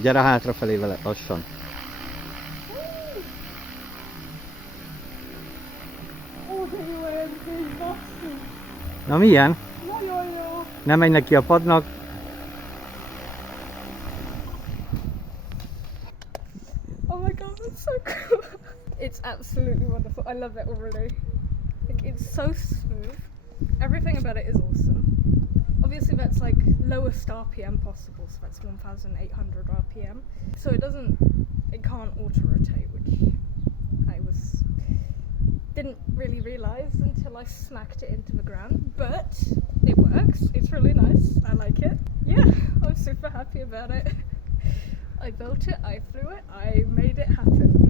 Gyere hátrafelé vele, lassan. Na milyen? Nagyon jó! Nem megy neki a padnak. Oh my god, that's so cool! It's absolutely wonderful. I love it already. Like, it's so smooth. Everything about it is awesome. Obviously that's like lowest RPM possible, so that's 1800 RPM. So it can't auto-rotate, which I didn't really realise until I smacked it into the ground, but it works. It's really nice. I like it. Yeah, I'm super happy about it. I built it, I flew it, I made it happen.